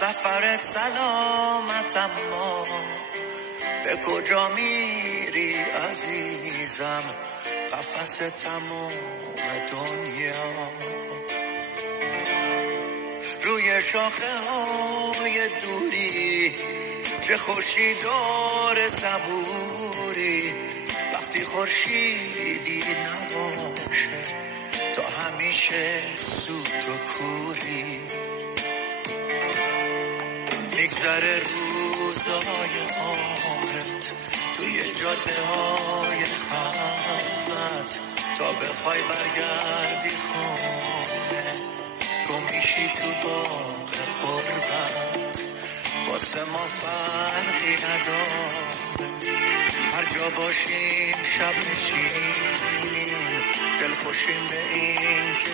سفرت سلامت، اما به کجا میری عزیزم؟ قفس تموم دنیا روی شاخه های دوری، چه خوشی داره صبوری. وقتی خورشیدی نباشه تا همیشه سود و کوری. میگذره روزای عمرت توی جاده های خلوت، تا بخوای برگردی خونه گم میشی تو باغ غربت. واسه ما فرقی نداره هر جا باشیم، شب نشینیم دل خوشیم به این که